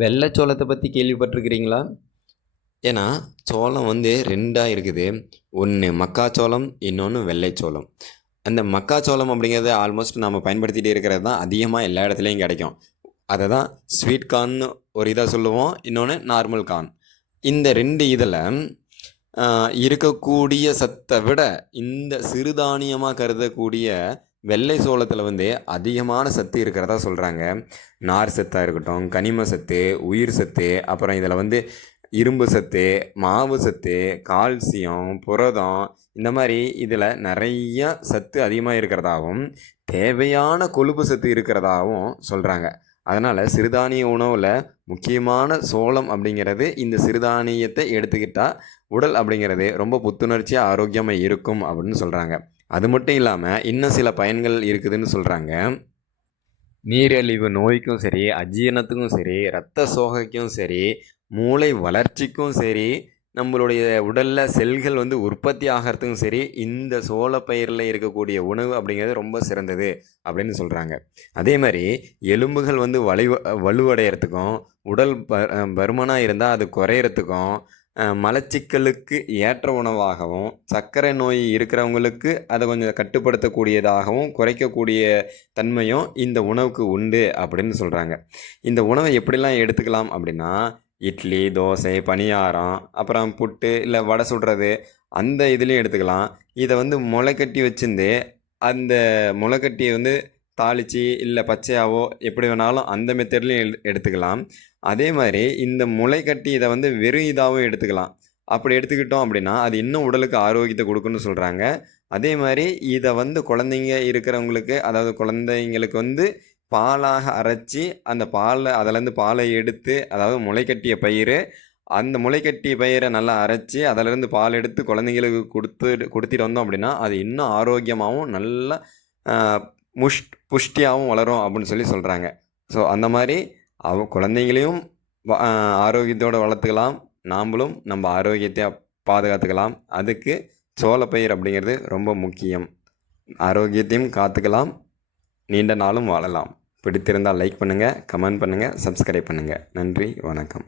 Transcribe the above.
வெள்ளைச்சோளத்தை பற்றி கேள்விப்பட்டிருக்கிறீங்களா? ஏன்னா சோளம் வந்து ரெண்டாக இருக்குது. ஒன்று மக்காச்சோளம் இன்னொன்று வெள்ளைச்சோளம் அந்த மக்காச்சோளம் அப்படிங்கிறது ஆல்மோஸ்ட் நம்ம பயன்படுத்திகிட்டே இருக்கிறது தான் அதிகமாக எல்லா இடத்துலையும் கிடைக்கும். அதை தான் ஸ்வீட் கார்ன்னு ஒரு இதாக சொல்லுவோம். இன்னொன்று நார்மல் கார்ன் இந்த ரெண்டு இதில் இருக்கக்கூடிய சத்தை விட இந்த சிறுதானியமாக கருதக்கூடிய வெள்ளை சோளத்தில் வந்து அதிகமான சத்து இருக்கிறதா சொல்கிறாங்க நார் சத்தாக இருக்கட்டும் கனிம சத்து உயிர் சத்து அப்புறம் இதில் வந்து இரும்பு சத்து மாவு சத்து கால்சியம் புரதம் இந்த மாதிரி இதில் நிறைய சத்து அதிகமாக இருக்கிறதாகவும் தேவையான கொழுப்பு சத்து இருக்கிறதாகவும் சொல்கிறாங்க அதனால் சிறுதானிய உணவில் முக்கியமான சோளம் அப்படிங்கிறது இந்த சிறுதானியத்தை எடுத்துக்கிட்டால் உடல் அப்படிங்கிறது ரொம்ப புத்துணர்ச்சியாக ஆரோக்கியமாக இருக்கும் அப்படின்னு சொல்கிறாங்க அது மட்டும் இல்லாமல் இன்னும் சில பயன்கள் இருக்குதுன்னு சொல்கிறாங்க நீரிழிவு நோய்க்கும் சரி அஜீரணத்துக்கும் சரி இரத்த சோகைக்கும் சரி மூளை வளர்ச்சிக்கும் சரி நம்மளுடைய உடலில் செல்கள் வந்து உற்பத்தி ஆகிறதுக்கும் சரி இந்த சோளப்பயிரில் இருக்கக்கூடிய உணவு அப்படிங்கிறது ரொம்ப சிறந்தது அப்படின்னு சொல்கிறாங்க அதே மாதிரி எலும்புகள் வந்து வலிவ வலுவடைகிறதுக்கும் உடல் ப பருமனாக இருந்தால் அது குறையிறதுக்கும் மலச்சிக்கலுக்கு ஏற்ற உணவாகவும் சர்க்கரை நோய் இருக்கிறவங்களுக்கு அதை கொஞ்சம் கட்டுப்படுத்தக்கூடியதாகவும் குறைக்கக்கூடிய தன்மையும் இந்த உணவுக்கு உண்டு அப்படின்னு சொல்கிறாங்க இந்த உணவை எப்படிலாம் எடுத்துக்கலாம் அப்படின்னா இட்லி தோசை பணியாரம் அப்புறம் புட்டு இல்லை வடை சுடுறது அந்த இதுலேயும் எடுத்துக்கலாம். இதை வந்து முளை கட்டி அந்த முளை கட்டியை வந்து தாளித்து இல்லை பச்சையாவோ எப்படி வேணாலும் அந்த மெத்தட்லையும் எடுத்துக்கலாம். அதே மாதிரி இந்த முளை கட்டி இதை வந்து வெறும் இதாகவும் எடுத்துக்கலாம். அப்படி எடுத்துக்கிட்டோம் அப்படின்னா அது இன்னும் உடலுக்கு ஆரோக்கியத்தை கொடுக்குன்னு சொல்கிறாங்க அதே மாதிரி இதை வந்து குழந்தைங்க இருக்கிறவங்களுக்கு அதாவது குழந்தைங்களுக்கு வந்து பாலாக அரைச்சி அந்த பாலை அதிலேருந்து பாலை எடுத்து அதாவது முளைக்கட்டிய பயிர் அந்த முளைக்கட்டிய பயிரை நல்லா அரைச்சி அதிலேருந்து பால் எடுத்து குழந்தைங்களுக்கு கொடுத்து கொடுத்துட்டு வந்தோம் அப்படின்னா அது இன்னும் ஆரோக்கியமாகவும் நல்லா முஷ் புஷ்டியாகவும் வளரும் அப்படின்னு சொல்லி சொல்கிறாங்க ஸோ அந்த மாதிரி அவ குழந்தைங்களையும் ஆரோக்கியத்தோடு வளர்த்துக்கலாம். நாம்ளும் நம்ம ஆரோக்கியத்தை பாதுகாத்துக்கலாம். அதுக்கு சோளப்பயிர் அப்படிங்கிறது ரொம்ப முக்கியம். ஆரோக்கியத்தையும் காத்துக்கலாம். நீண்ட நாளும் வாழலாம். பிடித்திருந்தால் லைக் பண்ணுங்கள் கமெண்ட் பண்ணுங்கள் சப்ஸ்கிரைப் பண்ணுங்கள் நன்றி வணக்கம்.